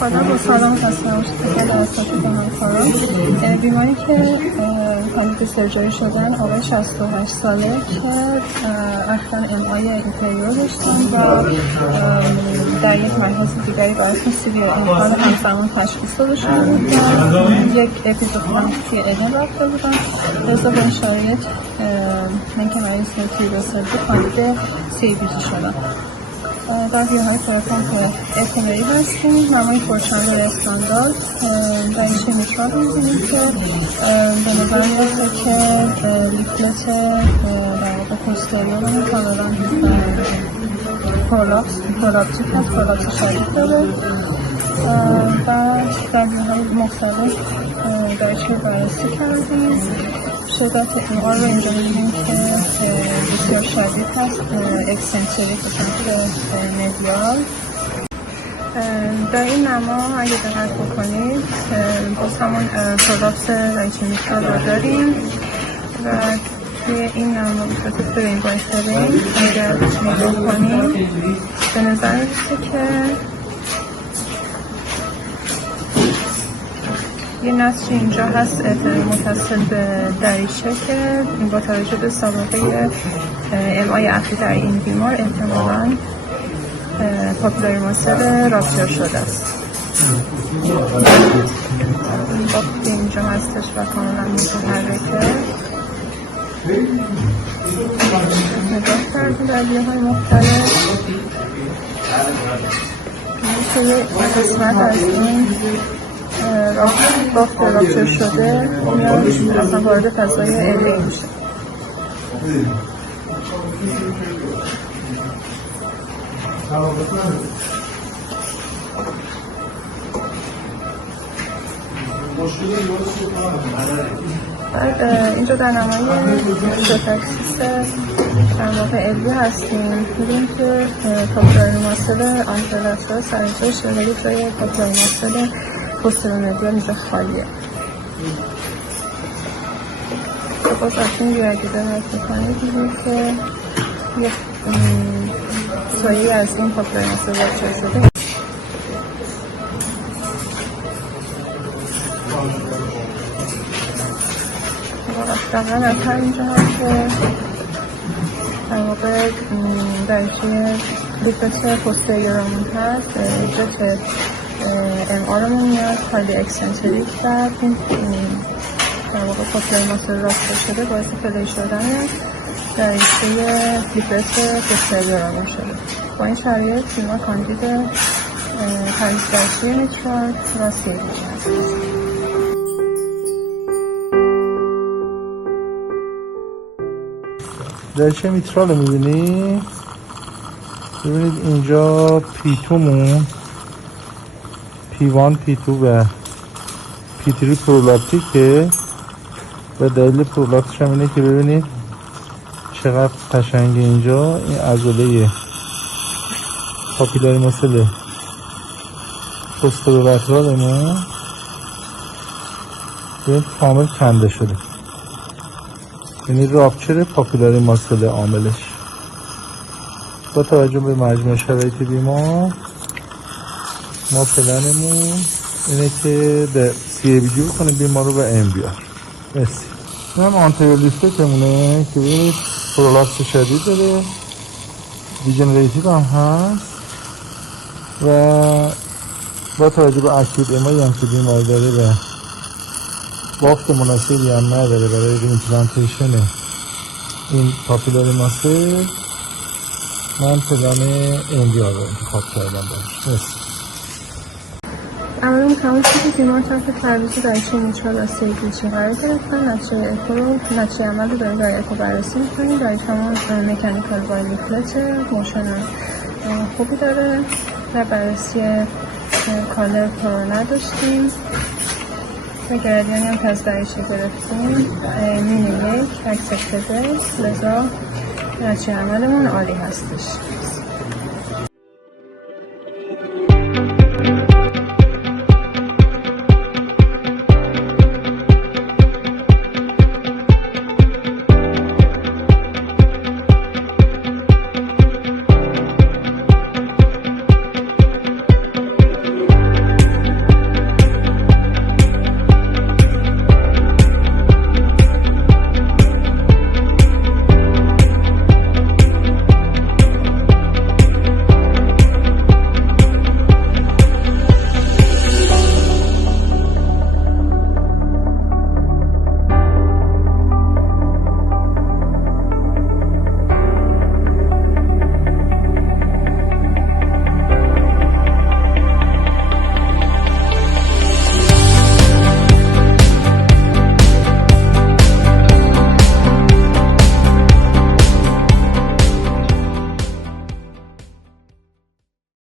خدا با سلام هستم در اساس به همکاران. بیماری که کاندید سرجری شدن آقای 68 ساله که اخیراً MI اینتریور داشتن و در یک مرکز دیگری باعث سیویر امکان همزمان تشخیص داده شده بود و یک اپیزود خونریزی علم رفته بودن. لذا به این شرایط من که مریض تیروسل بود کاندید CABG شدن. در بیاهای ترپان اعتماری هستیم، نمای پرچند استاندارد دریچه میترال میزنیم که به نظر میرسه که لیفلت در واقع پوستریور کاملا پرولاپتیک هست، پرولاپس شدید داره و در بیاهای مختلف دریچه بررسی کردیم. شدت MR رو اینجا می‌بینیم که بسیار شدید هست، اکسنتریک به سمت مدیال. در این نما اگه دقت بکنید باز همون پرولاپس دریچه میترال رو داریم و توی این نما به صورت فریم بای فریم اگر نگاه کنید به نظر میرسه که یه نسج اینجا هست متصل به دریچه که با توجه به سابقه MI اخیر در این بیمار احتمالاً پاپیلاری ماسل راپچر شده است. باقی اینجا هستش و کاملا متحرکه. نگاه کردیم در بیاهای مختلف که یه قسمت از این بافت راپچر شده میاد اصلا وارد فضای ایری میشه. بعد اینجا در نمای شتاکسیس در واقع ایری هستیم. میدونیم که پاپیلاری ماسل آنترلاترال سرجای شده جای پاپیلاری ماسل پوسترمدیال اینجا خالیه. باز از این بیاگی دقت میکنید میدونید که یک سایه از این پاپیلاری ماسل راپچر شده. دقیقا از هر اینجا هست که در واقع دریچه لیفلت پوستریورمون هست اینجا که MRمون میاد خالی اکسنتریک و این در واقع پاپیلاری ماسل راپچر شده باعث فلی شدن دریچه لیفلت پوستریورمون شده. با این شرایط بیمار کاندید پریز دریچه میترال و CABG هست. دریچه میترال رو میبینید؟ ببینید اینجا P2 مون P1 P2 و P3 پرولاپتیکه و دلیل پرولاپسش هم اینه که ببینید چقدر قشنگه اینجا این عضله پاپیلاری ماسل پوسترولاترالمون ببینید کامل کنده شده، یعنی راپچر پاپیلاری ماسل عاملش. با توجه به مجموع شرایط بیمار ما پلنمون اینه که به CABG بکنیم بیمار رو به MBR. مرسی. این هم آنتریولیستمونه که ببینید پرولاپس شدید داره، دیجنریتیو هم هست و با توجه به اکیوت MI هم که بیمار داره و بافت مناسبی هم نداره برای ایمپلانتیشن این پاپیلاری ماسل، من پلن MBR رو انتخاب کردم براش. مرسی. عملون تمام شد که بیمار تحت تعویض دریچه میترال و CABG قرار گرفتن. نتیجه عمل رو داریم در اکو بررسی میکنیم. دریچه‌مون مکانیکال وای لیفلت موشن خوبی داره و بررسی کالر پرو نداشتیم و گردیانی هم که از دریچه گرفتیم مین یک اکسپتده، لذا نتیجه عملمون عالی هستش.